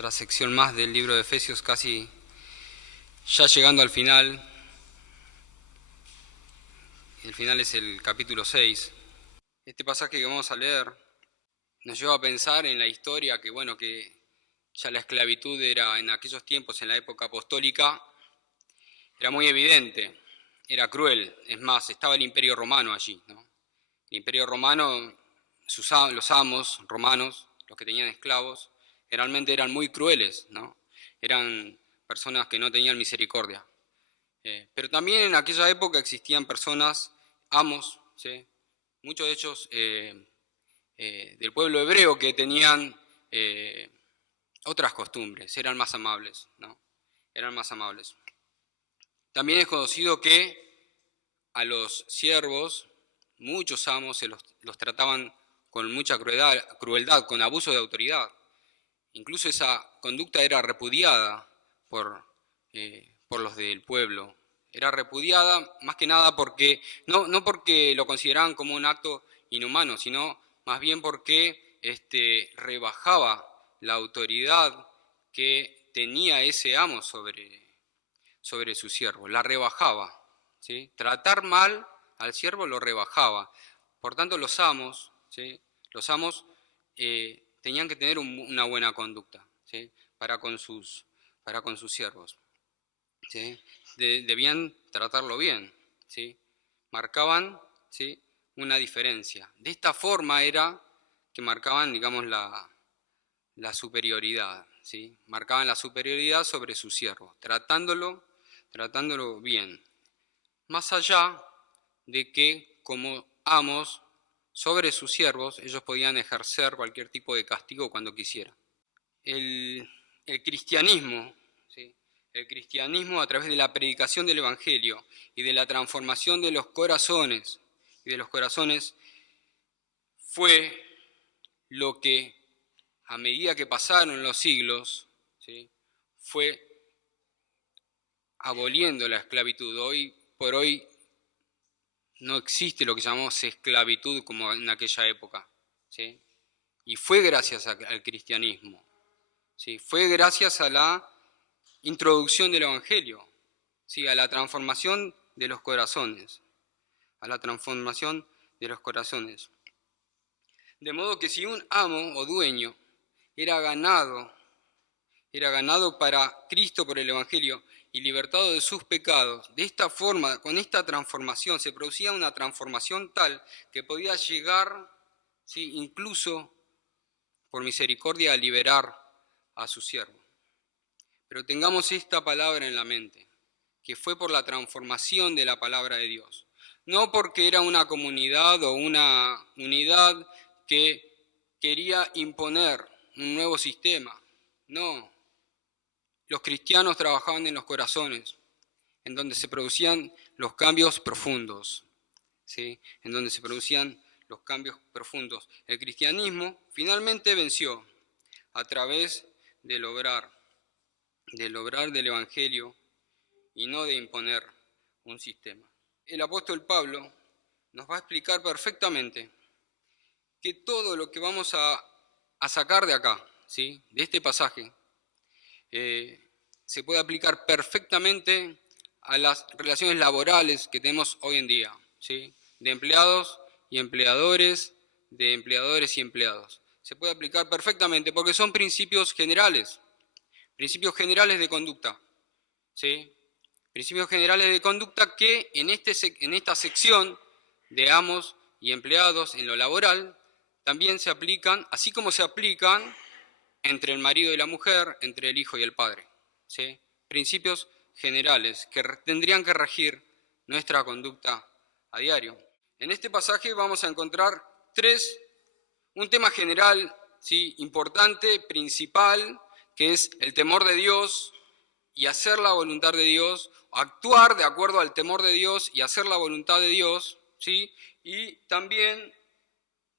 otra sección más del libro de Efesios, casi ya llegando al final. El final es el capítulo 6. Este pasaje que vamos a leer nos lleva a pensar en la historia que ya la esclavitud era en aquellos tiempos, en la época apostólica, era muy evidente, era cruel. Es más, estaba el Imperio Romano allí, ¿no? El Imperio Romano, los amos romanos, los que tenían esclavos, generalmente eran muy crueles, ¿no? Eran personas que no tenían misericordia. Pero también en aquella época existían personas, amos, ¿sí? Muchos de ellos del pueblo hebreo, que tenían otras costumbres, eran más amables, ¿no? Eran más amables. También es conocido que a los siervos, muchos amos los trataban con mucha crueldad, con abuso de autoridad. Incluso esa conducta era repudiada por los del pueblo. Era repudiada más que nada porque, no porque lo consideraban como un acto inhumano, sino más bien porque rebajaba la autoridad que tenía ese amo sobre su siervo, la rebajaba, ¿sí? Tratar mal al siervo lo rebajaba. Por tanto, los amos, ¿sí? Los amos tenían que tener una buena conducta, ¿sí? para con sus siervos, ¿sí? Debían tratarlo bien, ¿sí? Marcaban, ¿sí? una diferencia. De esta forma era que marcaban, digamos, la superioridad, ¿sí? Marcaban la superioridad sobre su siervo, tratándolo bien. Más allá de que como amos sobre sus siervos, ellos podían ejercer cualquier tipo de castigo cuando quisieran. El cristianismo, ¿sí? El cristianismo, a través de la predicación del Evangelio y de la transformación de los corazones, fue lo que, a medida que pasaron los siglos, ¿sí? fue aboliendo la esclavitud. Hoy por hoy no existe lo que llamamos esclavitud como en aquella época, ¿sí? Y fue gracias al cristianismo, ¿sí? Fue gracias a la introducción del Evangelio, ¿sí? A la transformación de los corazones, De modo que si un amo o dueño era ganado para Cristo por el Evangelio y libertado de sus pecados, de esta forma, con esta transformación, se producía una transformación tal que podía llegar, ¿sí? incluso por misericordia, a liberar a su siervo. Pero tengamos esta palabra en la mente, que fue por la transformación de la palabra de Dios. No porque era una comunidad o una unidad que quería imponer un nuevo sistema. No. Los cristianos trabajaban en los corazones, en donde se producían los cambios profundos, ¿sí? En donde se producían los cambios profundos. El cristianismo finalmente venció a través del obrar del Evangelio y no de imponer un sistema. El apóstol Pablo nos va a explicar perfectamente que todo lo que vamos a sacar de acá, ¿sí? De este pasaje, se puede aplicar perfectamente a las relaciones laborales que tenemos hoy en día, ¿sí? De empleados y empleadores, de empleadores y empleados. Se puede aplicar perfectamente porque son principios generales de conducta, ¿sí? Principios generales de conducta que en esta sección de amos y empleados en lo laboral también se aplican, así como se aplican entre el marido y la mujer, entre el hijo y el padre, ¿sí? Principios generales que tendrían que regir nuestra conducta a diario. En este pasaje vamos a encontrar un tema general, ¿sí? Importante, principal, que es el temor de Dios y hacer la voluntad de Dios, actuar de acuerdo al temor de Dios y hacer la voluntad de Dios, ¿sí? Y también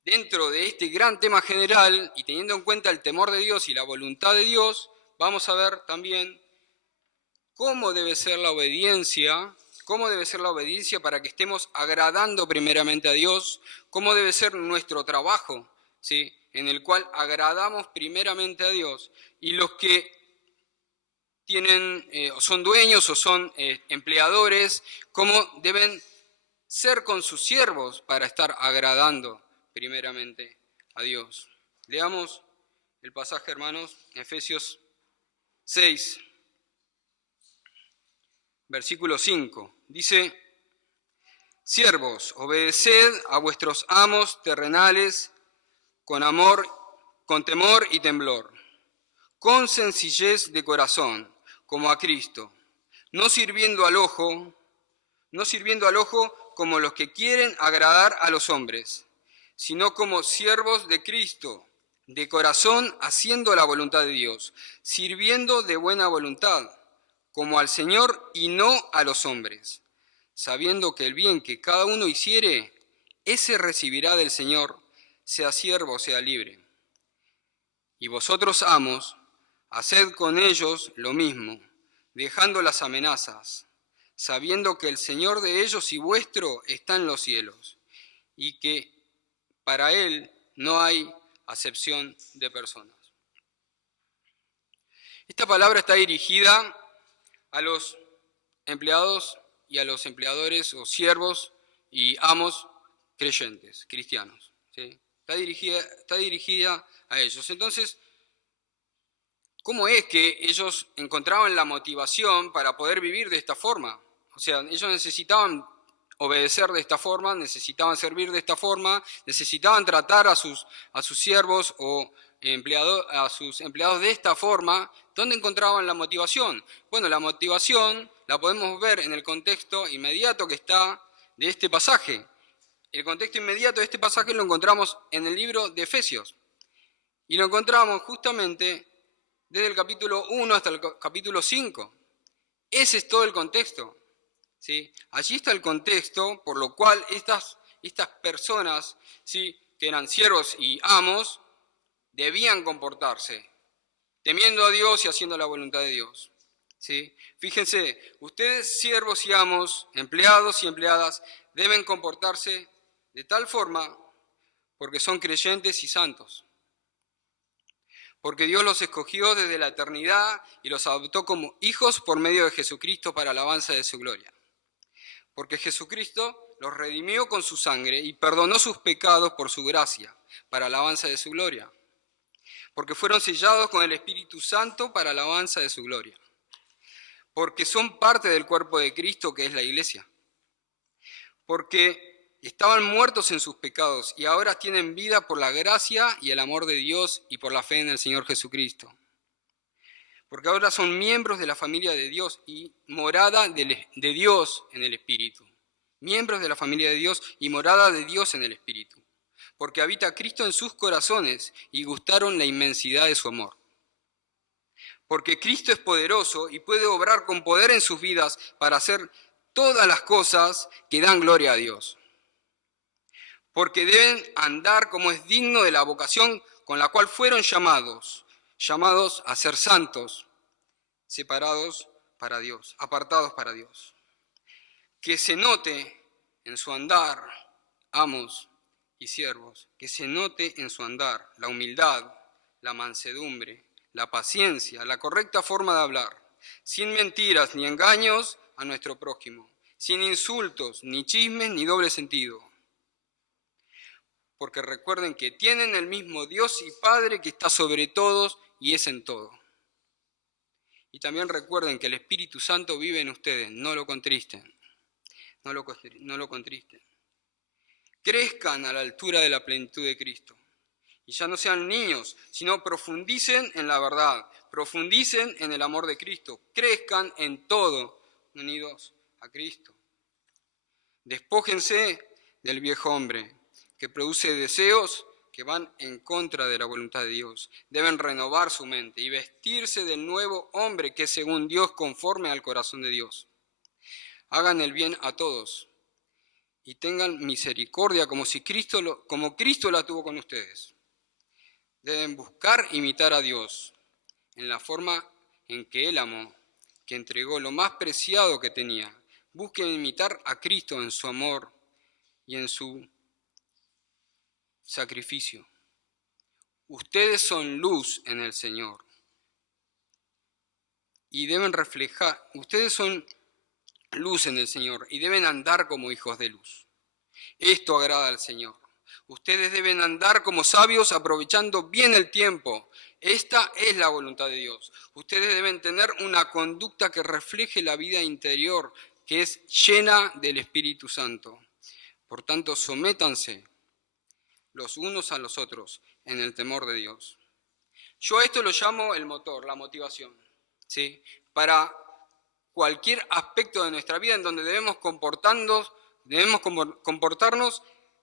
dentro de este gran tema general, y teniendo en cuenta el temor de Dios y la voluntad de Dios, vamos a ver también cómo debe ser la obediencia para que estemos agradando primeramente a Dios, cómo debe ser nuestro trabajo ¿sí? En el cual agradamos primeramente a Dios, y los que tienen, son dueños o son empleadores, cómo deben ser con sus siervos para estar agradando primeramente a Dios. Leamos el pasaje, hermanos, Efesios 6, versículo 5. Dice: siervos, obedeced a vuestros amos terrenales con amor, con temor y temblor, con sencillez de corazón, como a Cristo, no sirviendo al ojo como los que quieren agradar a los hombres, sino como siervos de Cristo, de corazón, haciendo la voluntad de Dios, sirviendo de buena voluntad, como al Señor y no a los hombres, sabiendo que el bien que cada uno hiciere, ese recibirá del Señor, sea siervo o sea libre. Y vosotros, amos, haced con ellos lo mismo, dejando las amenazas, sabiendo que el Señor de ellos y vuestro está en los cielos, y que para Él no hay acepción de personas. Esta palabra está dirigida a los empleados y a los empleadores o siervos y amos creyentes, cristianos, ¿sí? Está dirigida a ellos. Entonces, ¿cómo es que ellos encontraban la motivación para poder vivir de esta forma? O sea, ellos necesitaban obedecer de esta forma, necesitaban servir de esta forma, necesitaban tratar a sus siervos o a sus empleados de esta forma. ¿Dónde encontraban la motivación? Bueno, la motivación la podemos ver en el contexto inmediato que está de este pasaje. El contexto inmediato de este pasaje lo encontramos en el libro de Efesios. Y lo encontramos justamente desde el capítulo 1 hasta el capítulo 5. Ese es todo el contexto, ¿sí? Allí está el contexto por lo cual estas personas, ¿sí?, que eran siervos y amos, debían comportarse, temiendo a Dios y haciendo la voluntad de Dios, ¿sí? Fíjense, ustedes, siervos y amos, empleados y empleadas, deben comportarse de tal forma porque son creyentes y santos. Porque Dios los escogió desde la eternidad y los adoptó como hijos por medio de Jesucristo para alabanza de su gloria. Porque Jesucristo los redimió con su sangre y perdonó sus pecados por su gracia, para alabanza de su gloria. Porque fueron sellados con el Espíritu Santo para alabanza de su gloria. Porque son parte del cuerpo de Cristo, que es la iglesia. Porque estaban muertos en sus pecados y ahora tienen vida por la gracia y el amor de Dios y por la fe en el Señor Jesucristo. Porque ahora son miembros de la familia de Dios y morada de Dios en el Espíritu. Miembros de la familia de Dios y morada de Dios en el Espíritu. Porque habita Cristo en sus corazones y gustaron la inmensidad de su amor. Porque Cristo es poderoso y puede obrar con poder en sus vidas para hacer todas las cosas que dan gloria a Dios. Porque deben andar como es digno de la vocación con la cual fueron llamados a ser santos, separados para Dios, apartados para Dios. Que se note en su andar, amos y siervos, que se note en su andar la humildad, la mansedumbre, la paciencia, la correcta forma de hablar, sin mentiras ni engaños a nuestro prójimo, sin insultos, ni chismes, ni doble sentido. Porque recuerden que tienen el mismo Dios y Padre que está sobre todos y es en todo. Y también recuerden que el Espíritu Santo vive en ustedes, no lo contristen, no lo contristen. Crezcan a la altura de la plenitud de Cristo. Y ya no sean niños, sino profundicen en la verdad, profundicen en el amor de Cristo, crezcan en todo unidos a Cristo. Despójense del viejo hombre, que produce deseos que van en contra de la voluntad de Dios. Deben renovar su mente y vestirse del nuevo hombre que es según Dios conforme al corazón de Dios. Hagan el bien a todos y tengan misericordia como Cristo la tuvo con ustedes. Deben buscar imitar a Dios en la forma en que Él amó, que entregó lo más preciado que tenía. Busquen imitar a Cristo en su amor y en su sacrificio. Ustedes son luz en el Señor y deben reflejar, ustedes son luz en el Señor y deben andar como hijos de luz. Esto agrada al Señor. Ustedes deben andar como sabios aprovechando bien el tiempo. Esta es la voluntad de Dios. Ustedes deben tener una conducta que refleje la vida interior, que es llena del Espíritu Santo. Por tanto, sométanse los unos a los otros en el temor de Dios. Yo a esto lo llamo el motor, la motivación, ¿sí? Para cualquier aspecto de nuestra vida en donde debemos comportarnos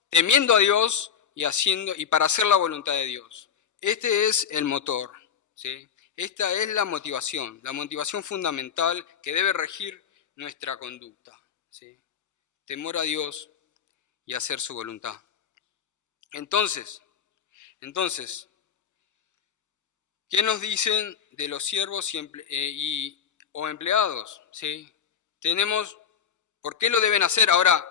temiendo a Dios y para hacer la voluntad de Dios. Este es el motor, ¿sí? Esta es la motivación fundamental que debe regir nuestra conducta, ¿sí? Temor a Dios y hacer su voluntad. Entonces, ¿qué nos dicen de los siervos o empleados? ¿Sí? ¿Por qué lo deben hacer? Ahora,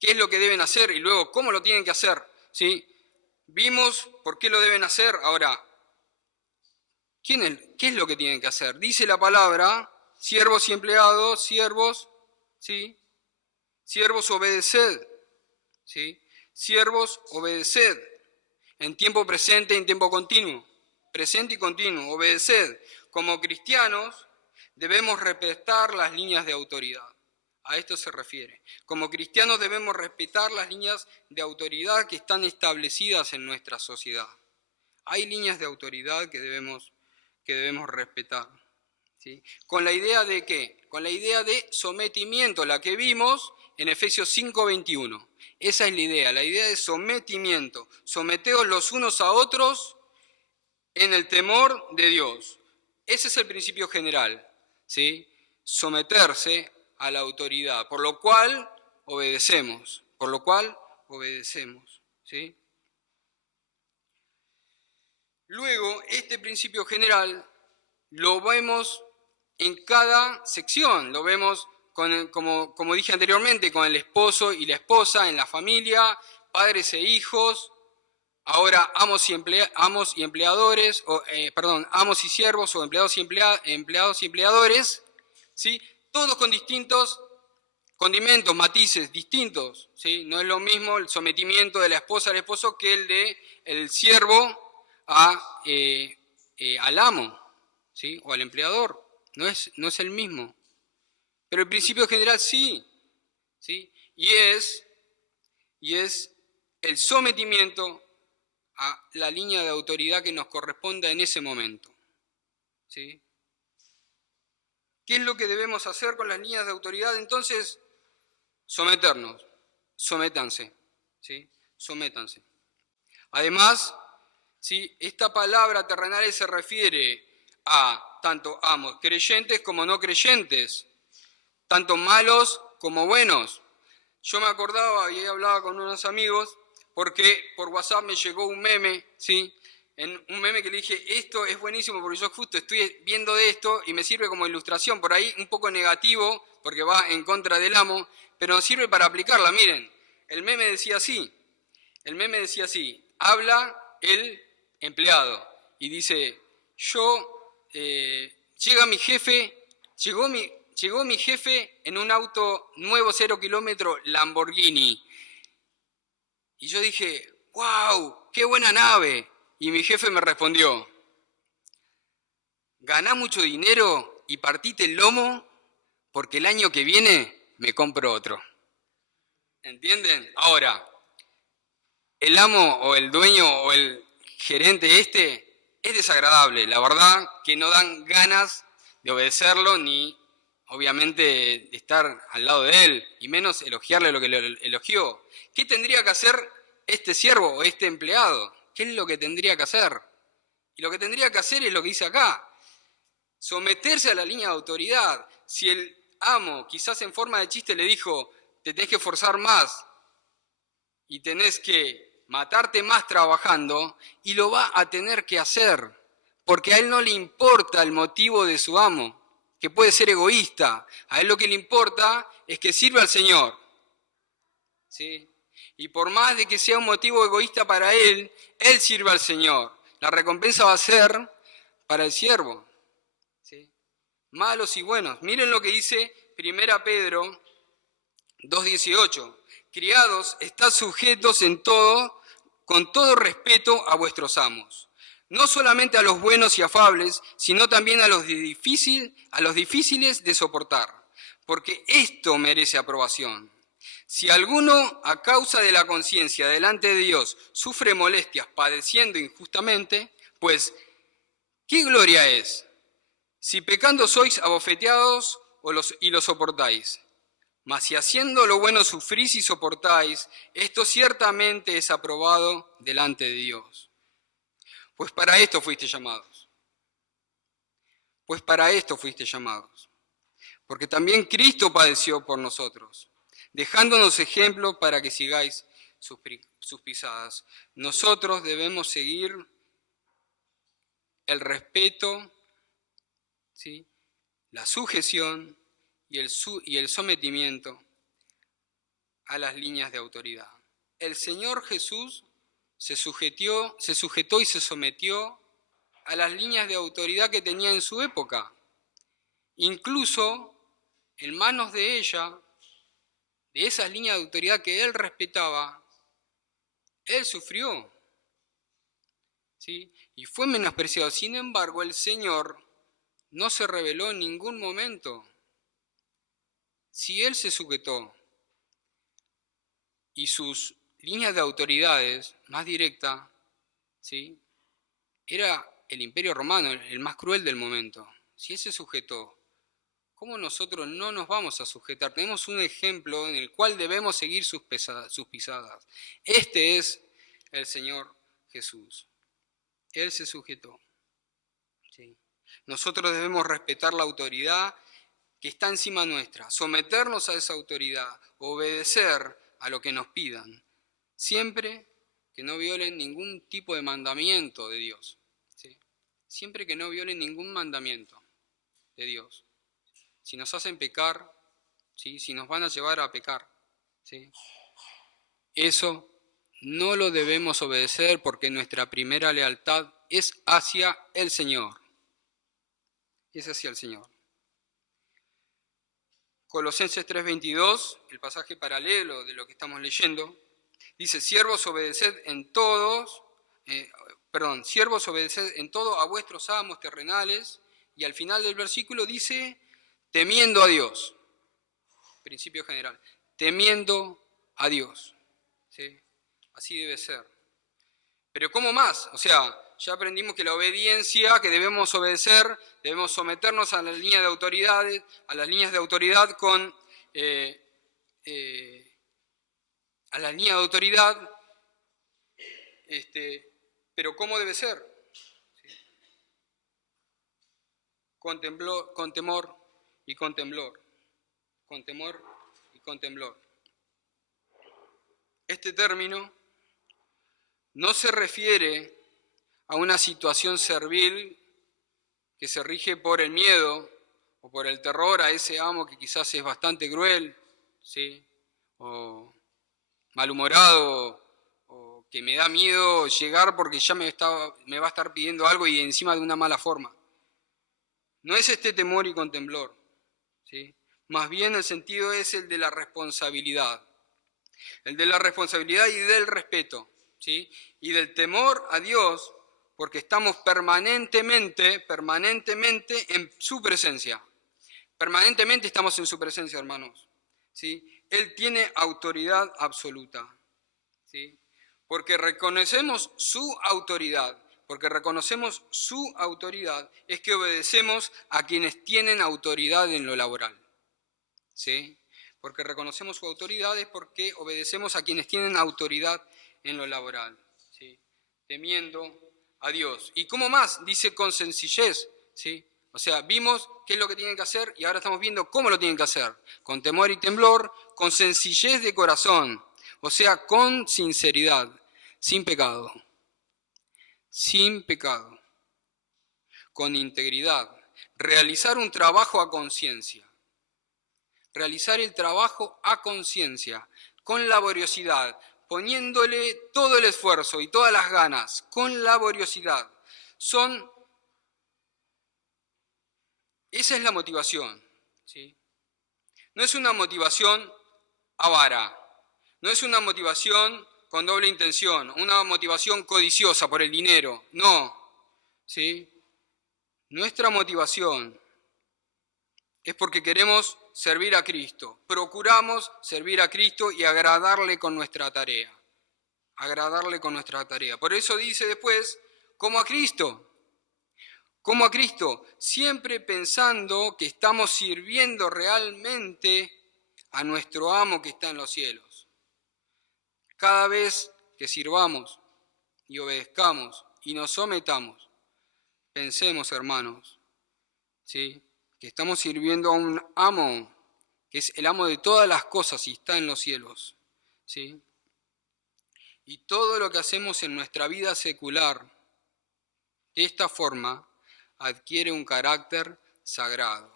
¿qué es lo que deben hacer? Y luego, ¿cómo lo tienen que hacer? ¿Sí? Vimos por qué lo deben hacer. Ahora, ¿qué es lo que tienen que hacer? Dice la palabra, siervos y empleados, siervos, ¿sí? Siervos, obedeced, ¿sí? Siervos, obedeced, en tiempo presente y en tiempo continuo. Presente y continuo, obedeced. Como cristianos debemos respetar las líneas de autoridad. A esto se refiere. Como cristianos debemos respetar las líneas de autoridad que están establecidas en nuestra sociedad. Hay líneas de autoridad que debemos respetar, ¿sí? ¿Con la idea de qué? Con la idea de sometimiento, la que vimos en Efesios 5:21. Esa es la idea de sometimiento. Someteos los unos a otros en el temor de Dios. Ese es el principio general, ¿sí? Someterse a la autoridad, por lo cual obedecemos, ¿sí? Luego, este principio general lo vemos en cada sección, lo vemos como dije anteriormente, con el esposo y la esposa en la familia, padres e hijos, ahora amos y empleadores, amos y siervos o empleados y empleadores, ¿sí? Todos con distintos condimentos, matices distintos, ¿sí? No es lo mismo el sometimiento de la esposa al esposo que el de el siervo al amo, ¿sí? O al empleador. No es el mismo. Pero el principio general sí, ¿sí? Y es el sometimiento a la línea de autoridad que nos corresponda en ese momento, ¿sí? ¿Qué es lo que debemos hacer con las líneas de autoridad? Entonces, sométanse, ¿sí? Sométanse. Además, ¿sí? Esta palabra terrenal se refiere a tanto amos creyentes como no creyentes, tanto malos como buenos. Yo me acordaba y hablaba con unos amigos porque por WhatsApp me llegó un meme, ¿sí? Un meme que le dije, esto es buenísimo porque yo justo estoy viendo de esto y me sirve como ilustración, por ahí un poco negativo porque va en contra del amo, pero nos sirve para aplicarla. Miren, el meme decía así, habla el empleado y dice, llegó mi jefe en un auto nuevo 0 kilómetros Lamborghini. Y yo dije, wow, qué buena nave. Y mi jefe me respondió, ganá mucho dinero y partite el lomo porque el año que viene me compro otro. ¿Entienden? Ahora, el amo o el dueño o el gerente es desagradable. La verdad que no dan ganas de obedecerlo ni obviamente de estar al lado de él y menos elogiarle lo que le elogió. ¿Qué tendría que hacer este siervo o este empleado? ¿Qué es lo que tendría que hacer? Y lo que tendría que hacer es lo que dice acá. Someterse a la línea de autoridad. Si el amo, quizás en forma de chiste, le dijo, te tenés que esforzar más y tenés que matarte más trabajando, y lo va a tener que hacer, porque a él no le importa el motivo de su amo, que puede ser egoísta. A él lo que le importa es que sirva al Señor, ¿sí? Y por más de que sea un motivo egoísta para él, él sirve al Señor. La recompensa va a ser para el siervo. ¿Sí? Malos y buenos. Miren lo que dice 1 Pedro 2:18. Criados, estad sujetos en todo, con todo respeto a vuestros amos. No solamente a los buenos y afables, sino también a los difíciles de soportar, porque esto merece aprobación. Si alguno, a causa de la conciencia delante de Dios, sufre molestias padeciendo injustamente, pues, ¿qué gloria es? Si pecando sois abofeteados y lo soportáis. Mas si haciendo lo bueno sufrís y soportáis, esto ciertamente es aprobado delante de Dios. Pues para esto fuiste llamados. Pues para esto fuiste llamados. Porque también Cristo padeció por nosotros, dejándonos ejemplo para que sigáis sus pisadas. Nosotros debemos seguir el respeto, ¿sí?, la sujeción y el sometimiento a las líneas de autoridad. El Señor Jesús se sujetó y se sometió a las líneas de autoridad que tenía en su época. Incluso en manos de ella, de esas líneas de autoridad que él respetaba, él sufrió, ¿sí?, y fue menospreciado. Sin embargo, el Señor no se rebeló en ningún momento. Si él se sujetó y sus líneas de autoridades más directas, ¿sí?, era el Imperio Romano, el más cruel del momento. Si él se sujetó, ¿cómo nosotros no nos vamos a sujetar? Tenemos un ejemplo en el cual debemos seguir sus pisadas. Este es el Señor Jesús. Él se sujetó. ¿Sí? Nosotros debemos respetar la autoridad que está encima nuestra, someternos a esa autoridad, obedecer a lo que nos pidan, siempre que no violen ningún tipo de mandamiento de Dios. ¿Sí? Siempre que no violen ningún mandamiento de Dios. Si nos hacen pecar, ¿sí?, si nos van a llevar a pecar, ¿sí?, eso no lo debemos obedecer porque nuestra primera lealtad es hacia el Señor. Es hacia el Señor. Colosenses 3:22, el pasaje paralelo de lo que estamos leyendo, dice: siervos, obedeced en todo a vuestros amos terrenales, y al final del versículo dice: temiendo a Dios. Principio general. Temiendo a Dios. ¿Sí? Así debe ser. Pero ¿cómo más? O sea, ya aprendimos que la obediencia, que debemos obedecer, debemos someternos a las líneas de autoridades, a las líneas de autoridad a las líneas de autoridad, pero ¿cómo debe ser? ¿Sí? Con temor y con temblor. Con temor y con temblor. Este término no se refiere a una situación servil que se rige por el miedo o por el terror a ese amo que quizás es bastante cruel, ¿sí?, o malhumorado, o que me da miedo llegar porque ya me va a estar pidiendo algo y encima de una mala forma. No es este temor y con temblor, ¿sí? Más bien el sentido es el de la responsabilidad. El de la responsabilidad y del respeto, ¿sí?, y del temor a Dios, porque estamos permanentemente en su presencia. Permanentemente estamos en su presencia, hermanos, ¿sí? Él tiene autoridad absoluta, ¿sí? Porque reconocemos su autoridad. Porque reconocemos su autoridad es que obedecemos a quienes tienen autoridad en lo laboral, ¿sí? Porque reconocemos su autoridad es porque obedecemos a quienes tienen autoridad en lo laboral, ¿sí?, temiendo a Dios. ¿Y cómo más? Dice con sencillez, ¿sí? O sea, vimos qué es lo que tienen que hacer y ahora estamos viendo cómo lo tienen que hacer. Con temor y temblor, con sencillez de corazón, o sea, con sinceridad, sin pecado. Sin pecado. Con integridad. Realizar un trabajo a conciencia. Realizar el trabajo a conciencia, con laboriosidad, poniéndole todo el esfuerzo y todas las ganas, con laboriosidad. Esa es la motivación, ¿sí? No es una motivación avara, no es una motivación con doble intención, una motivación codiciosa por el dinero, no, ¿sí? Nuestra motivación es porque queremos servir a Cristo, procuramos servir a Cristo y agradarle con nuestra tarea, Por eso dice después, como a Cristo, siempre pensando que estamos sirviendo realmente a nuestro amo que está en los cielos. Cada vez que sirvamos y obedezcamos y nos sometamos, pensemos, hermanos, ¿sí?, que estamos sirviendo a un amo, que es el amo de todas las cosas y está en los cielos, ¿sí? Y todo lo que hacemos en nuestra vida secular, de esta forma, adquiere un carácter sagrado.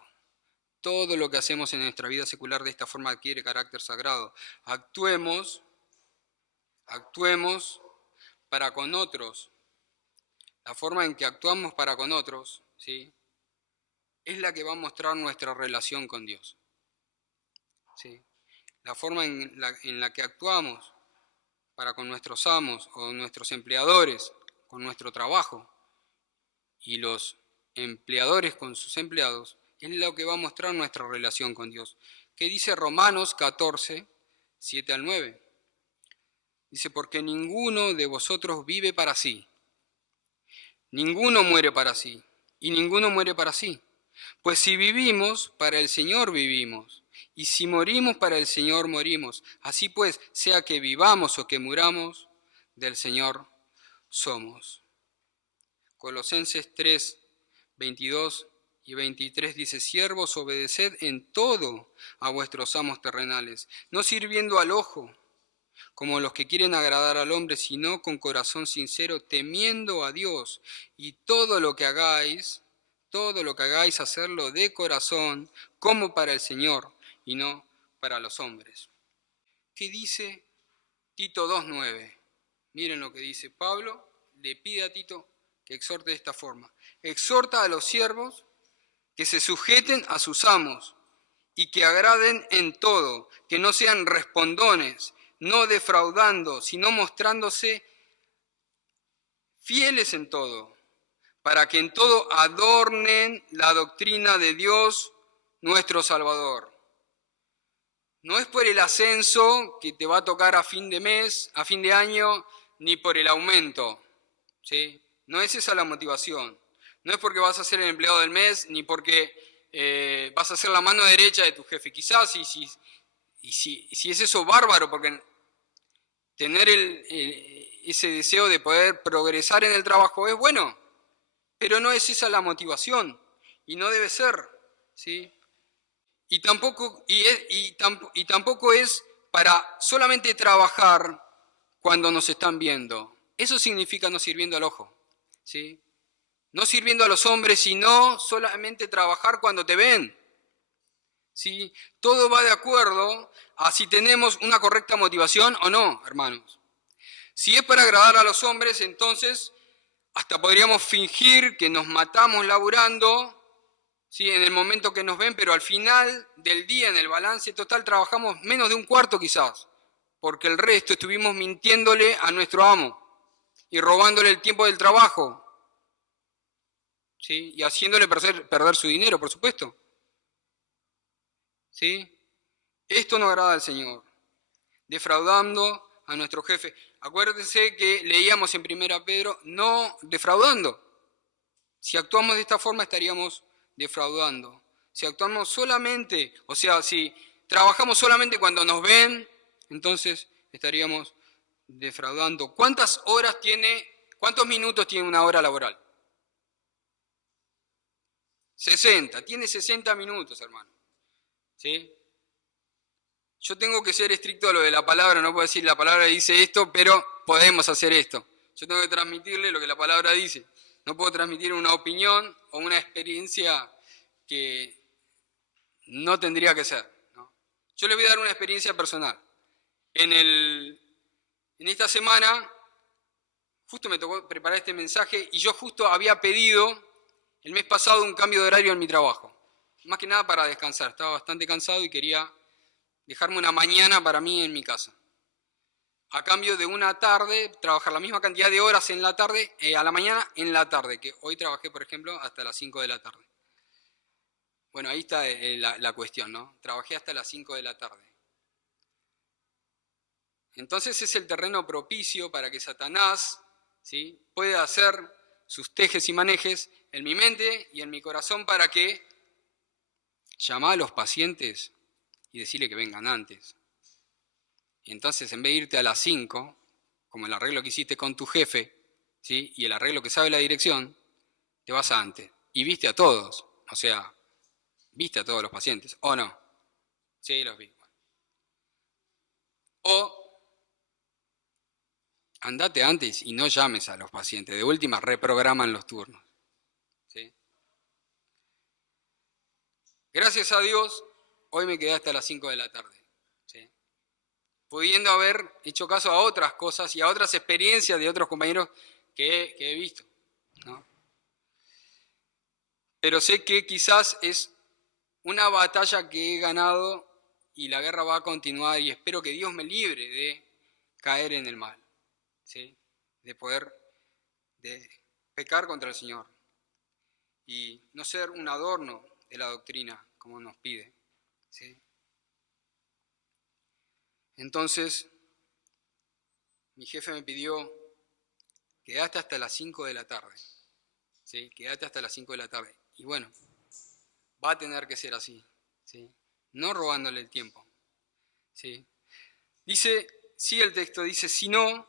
Todo lo que hacemos en nuestra vida secular de esta forma adquiere carácter sagrado. Actuemos para con otros. La forma en que actuamos para con otros, ¿sí?, es la que va a mostrar nuestra relación con Dios, ¿sí? La forma en la que actuamos para con nuestros amos o nuestros empleadores, con nuestro trabajo, y los empleadores con sus empleados, es lo que va a mostrar nuestra relación con Dios. ¿Qué dice Romanos 14, 7 al 9? Dice, porque ninguno de vosotros vive para sí, ninguno muere para sí, y ninguno muere para sí. Pues si vivimos, para el Señor vivimos, y si morimos, para el Señor morimos. Así pues, sea que vivamos o que muramos, del Señor somos. Colosenses 3, 22 y 23 dice, siervos, obedeced en todo a vuestros amos terrenales, no sirviendo al ojo, como los que quieren agradar al hombre, sino con corazón sincero, temiendo a Dios, y todo lo que hagáis, hacerlo de corazón, como para el Señor, y no para los hombres. ¿Qué dice Tito 2:9? Miren lo que dice Pablo, le pide a Tito que exhorte de esta forma. Exhorta a los siervos que se sujeten a sus amos y que agraden en todo, que no sean respondones, no defraudando, sino mostrándose fieles en todo, para que en todo adornen la doctrina de Dios nuestro Salvador. No es por el ascenso que te va a tocar a fin de mes, a fin de año, ni por el aumento, ¿sí? No es esa la motivación. No es porque vas a ser el empleado del mes, ni porque vas a ser la mano derecha de tu jefe. Quizás, y si es eso, bárbaro, porque tener ese deseo de poder progresar en el trabajo es bueno, pero no es esa la motivación, y no debe ser, ¿sí? Y tampoco es para solamente trabajar cuando nos están viendo. Eso significa no sirviendo al ojo, ¿sí? No sirviendo a los hombres, sino solamente trabajar cuando te ven, ¿sí? Todo va de acuerdo a si tenemos una correcta motivación o no, hermanos. Si es para agradar a los hombres, entonces hasta podríamos fingir que nos matamos laburando, ¿sí?, en el momento que nos ven, pero al final del día, en el balance total, trabajamos menos de un cuarto quizás, porque el resto estuvimos mintiéndole a nuestro amo y robándole el tiempo del trabajo, ¿sí?, y haciéndole perder su dinero, por supuesto, ¿sí? Esto no agrada al Señor, defraudando a nuestro jefe. Acuérdense que leíamos en 1 Pedro, no defraudando. Si actuamos de esta forma estaríamos defraudando. Si actuamos solamente, o sea, si trabajamos solamente cuando nos ven, entonces estaríamos defraudando. ¿Cuántos minutos tiene una hora laboral? 60. Tiene 60 minutos, hermano, ¿sí? Yo tengo que ser estricto a lo de la palabra, no puedo decir la palabra dice esto, pero podemos hacer esto. Yo tengo que transmitirle lo que la palabra dice. No puedo transmitir una opinión o una experiencia que no tendría que ser, ¿no? Yo le voy a dar una experiencia personal. En el En esta semana, justo me tocó preparar este mensaje y yo justo había pedido el mes pasado un cambio de horario en mi trabajo. Más que nada para descansar. Estaba bastante cansado y quería dejarme una mañana para mí en mi casa. A cambio de una tarde, trabajar la misma cantidad de horas en la tarde, a la mañana en la tarde, que hoy trabajé, por ejemplo, hasta las 5 de la tarde. Bueno, ahí está la cuestión, ¿no? Trabajé hasta las 5 de la tarde. Entonces es el terreno propicio para que Satanás, ¿sí?, pueda hacer sus tejes y manejes en mi mente y en mi corazón para que llame a los pacientes y decirle que vengan antes. Y entonces, en vez de irte a las 5, como el arreglo que hiciste con tu jefe, ¿sí?, y el arreglo que sabe la dirección, te vas antes. Y viste a todos, o sea, viste a todos los pacientes, ¿o no? Sí, los vi. O andate antes y no llames a los pacientes. De última, reprograman los turnos. ¿Sí? Gracias a Dios, hoy me quedé hasta las 5 de la tarde. ¿Sí? Pudiendo haber hecho caso a otras cosas y a otras experiencias de otros compañeros que he visto, ¿no? Pero sé que quizás es una batalla que he ganado y la guerra va a continuar y espero que Dios me libre de caer en el mal, ¿sí?, de pecar contra el Señor y no ser un adorno de la doctrina como nos pide, ¿sí? Entonces, mi jefe me pidió, quedate hasta las 5 de la tarde, ¿sí? Quedate hasta las 5 de la tarde. Y bueno, va a tener que ser así, ¿sí?, no robándole el tiempo, ¿sí? Dice, sigue el texto, dice, sino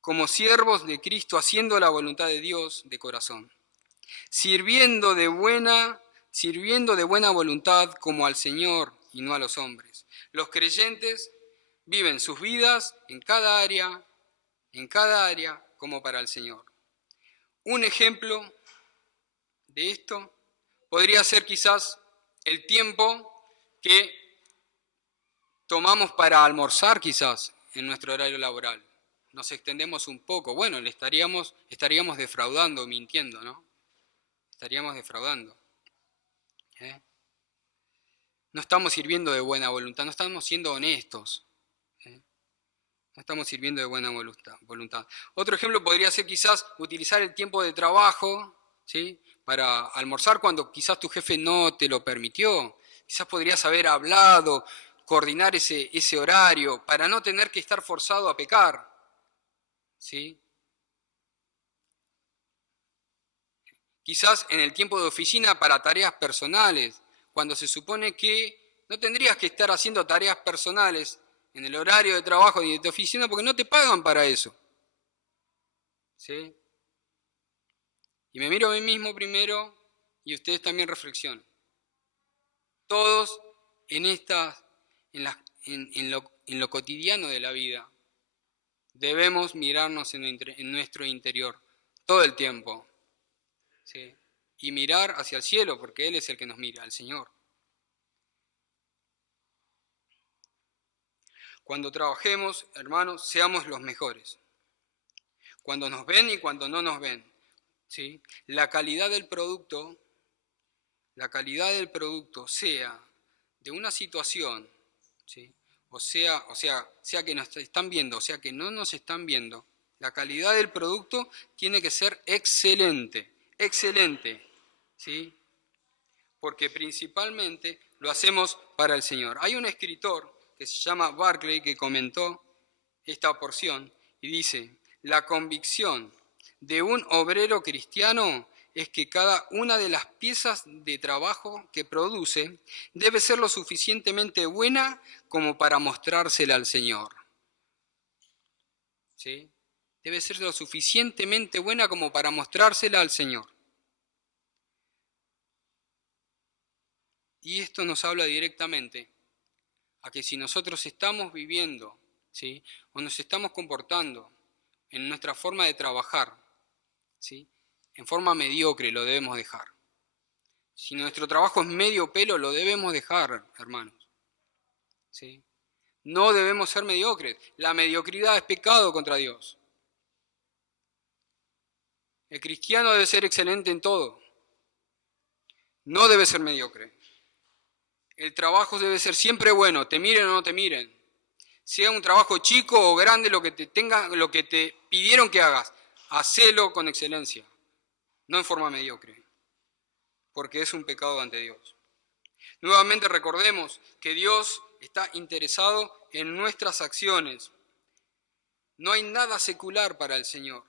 como siervos de Cristo, haciendo la voluntad de Dios de corazón, sirviendo de buena voluntad como al Señor y no a los hombres. Los creyentes viven sus vidas en cada área como para el Señor. Un ejemplo de esto podría ser quizás el tiempo que tomamos para almorzar quizás en nuestro horario laboral. Nos extendemos un poco. Bueno, le estaríamos defraudando, mintiendo, ¿no? Estaríamos defraudando. No estamos sirviendo de buena voluntad, no estamos siendo honestos. No estamos sirviendo de buena voluntad. Otro ejemplo podría ser quizás utilizar el tiempo de trabajo, ¿sí?, para almorzar cuando quizás tu jefe no te lo permitió. Quizás podrías haber hablado, coordinar ese horario para no tener que estar forzado a pecar, ¿sí? Quizás en el tiempo de oficina para tareas personales, cuando se supone que no tendrías que estar haciendo tareas personales en el horario de trabajo y de tu oficina porque no te pagan para eso, ¿sí? Y me miro a mí mismo primero y ustedes también reflexionen. Todos en lo cotidiano de la vida debemos mirarnos en nuestro interior todo el tiempo, ¿sí?, y mirar hacia el cielo porque Él es el que nos mira, el Señor. Cuando trabajemos, hermanos, seamos los mejores. Cuando nos ven y cuando no nos ven, ¿sí? La calidad del producto sea de una situación, ¿sí?, sea que nos están viendo, o sea que no nos están viendo, la calidad del producto tiene que ser excelente, ¿sí?, porque principalmente lo hacemos para el Señor. Hay un escritor que se llama Barclay que comentó esta porción y dice, la convicción de un obrero cristiano es que cada una de las piezas de trabajo que produce debe ser lo suficientemente buena como para mostrársela al Señor. ¿Sí? Debe ser lo suficientemente buena como para mostrársela al Señor. Y esto nos habla directamente a que si nosotros estamos viviendo, ¿sí?, o nos estamos comportando en nuestra forma de trabajar, ¿sí?, en forma mediocre, lo debemos dejar. Si nuestro trabajo es medio pelo, lo debemos dejar, hermanos, ¿sí? No debemos ser mediocres. La mediocridad es pecado contra Dios. El cristiano debe ser excelente en todo. No debe ser mediocre. El trabajo debe ser siempre bueno, te miren o no te miren. Sea un trabajo chico o grande, lo que te pidieron que hagas, hacelo con excelencia, no en forma mediocre, porque es un pecado ante Dios. Nuevamente recordemos que Dios está interesado en nuestras acciones. No hay nada secular para el Señor,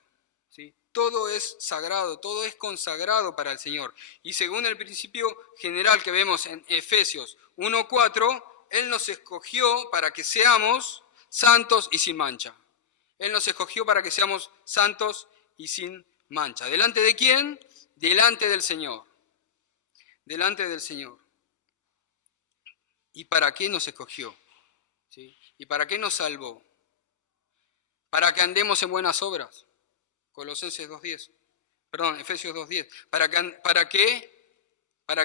¿sí? Todo es sagrado, todo es consagrado para el Señor. Y según el principio general que vemos en Efesios 1:4, Él nos escogió para que seamos santos y sin mancha. Él nos escogió para que seamos santos y sin mancha. ¿Delante de quién? Delante del Señor. Delante del Señor. ¿Y para qué nos escogió? ¿Sí? ¿Y para qué nos salvó? Para que andemos en buenas obras. Colosenses 2:10. Perdón, Efesios 2:10. Para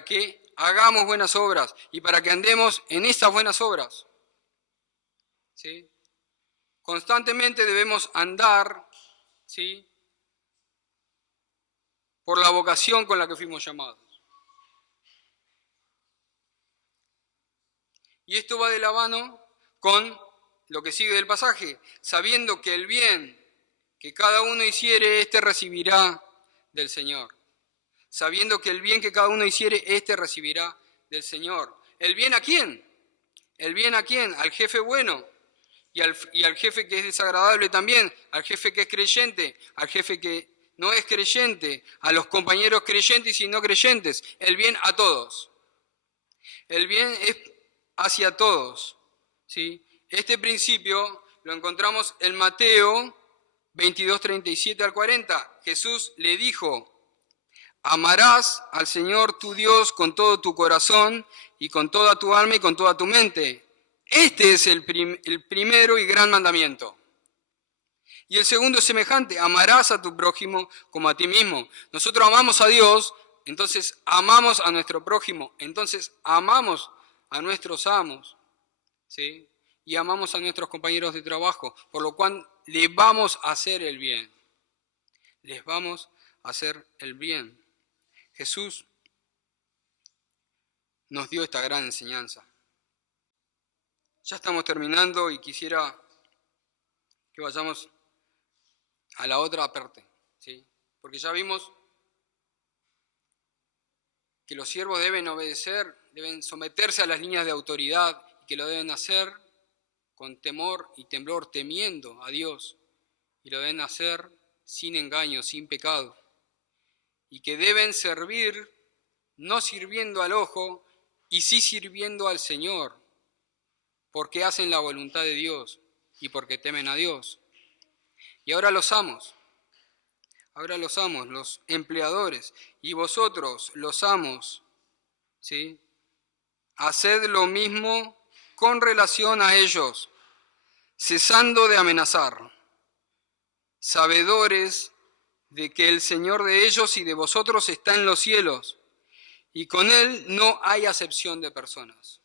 que hagamos buenas obras y para que andemos en estas buenas obras. ¿Sí? Constantemente debemos andar, ¿sí?, por la vocación con la que fuimos llamados. Y esto va de la mano con lo que sigue del pasaje, sabiendo que el bien que cada uno hiciere, éste recibirá del Señor. Sabiendo que el bien que cada uno hiciere, éste recibirá del Señor. ¿El bien a quién? ¿El bien a quién? Al jefe bueno y al jefe que es desagradable también, al jefe que es creyente, al jefe que no es creyente, a los compañeros creyentes y no creyentes. El bien a todos. El bien es hacia todos, ¿sí? Este principio lo encontramos en Mateo 22, 37 al 40. Jesús le dijo: amarás al Señor tu Dios con todo tu corazón y con toda tu alma y con toda tu mente. Este es el primero y gran mandamiento. Y el segundo es semejante: amarás a tu prójimo como a ti mismo. Nosotros amamos a Dios, entonces amamos a nuestro prójimo, entonces amamos a nuestros amos, ¿sí? Y amamos a nuestros compañeros de trabajo, por lo cual les vamos a hacer el bien. Les vamos a hacer el bien. Jesús nos dio esta gran enseñanza. Ya estamos terminando y quisiera que vayamos a la otra parte, ¿sí? Porque ya vimos que los siervos deben obedecer, deben someterse a las líneas de autoridad y que lo deben hacer con temor y temblor, temiendo a Dios, y lo deben hacer sin engaño, sin pecado, y que deben servir no sirviendo al ojo y sí sirviendo al Señor, porque hacen la voluntad de Dios y porque temen a Dios. Y ahora los amos, los empleadores, y vosotros, los amos, ¿sí?, haced lo mismo con relación a ellos, cesando de amenazar, sabedores de que el Señor de ellos y de vosotros está en los cielos, y con Él no hay acepción de personas.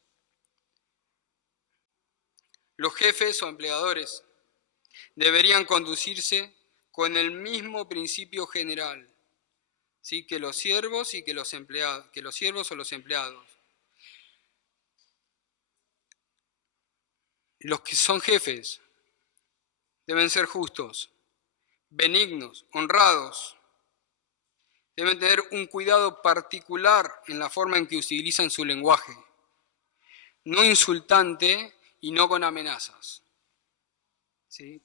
Los jefes o empleadores deberían conducirse con el mismo principio general, ¿sí?, que los siervos y que los empleados, que los siervos o los empleados. Los que son jefes deben ser justos, benignos, honrados. Deben tener un cuidado particular en la forma en que utilizan su lenguaje, no insultante y no con amenazas, ¿sí?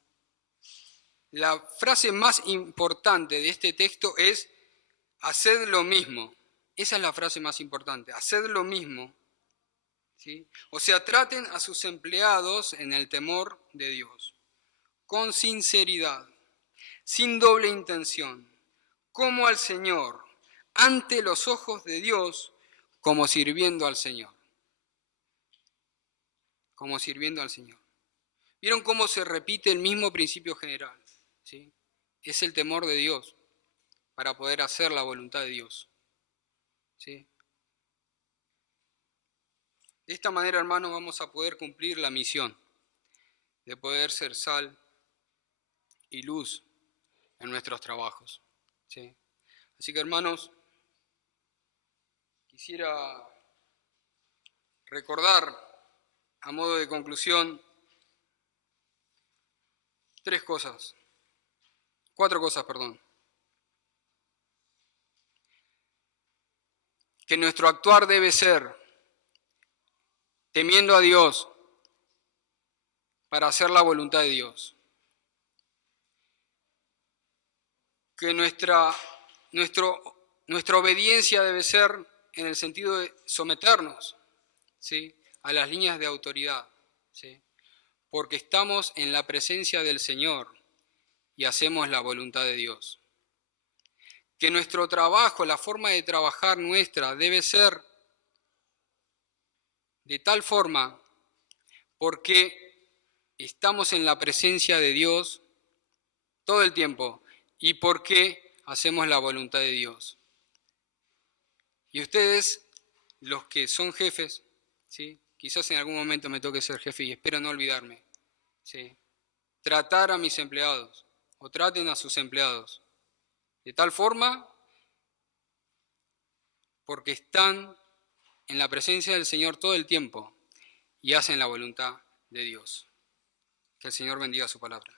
La frase más importante de este texto es: haced lo mismo. Esa es la frase más importante, haced lo mismo, ¿sí? O sea, traten a sus empleados en el temor de Dios, con sinceridad, sin doble intención, como al Señor, ante los ojos de Dios, como sirviendo al Señor. Como sirviendo al Señor. ¿Vieron cómo se repite el mismo principio general? ¿Sí? Es el temor de Dios para poder hacer la voluntad de Dios. ¿Sí? De esta manera, hermanos, vamos a poder cumplir la misión de poder ser sal y luz en nuestros trabajos. ¿Sí? Así que, hermanos, quisiera recordar, a modo de conclusión, cuatro cosas. Que nuestro actuar debe ser temiendo a Dios para hacer la voluntad de Dios. Que nuestra obediencia debe ser en el sentido de someternos, ¿sí?, a las líneas de autoridad, ¿sí?, porque estamos en la presencia del Señor y hacemos la voluntad de Dios. Que nuestro trabajo, la forma de trabajar nuestra, debe ser de tal forma porque estamos en la presencia de Dios todo el tiempo y porque hacemos la voluntad de Dios. Y ustedes, los que son jefes, ¿sí?, quizás en algún momento me toque ser jefe y espero no olvidarme, ¿sí?, tratar a mis empleados o traten a sus empleados de tal forma porque están en la presencia del Señor todo el tiempo y hacen la voluntad de Dios. Que el Señor bendiga su palabra.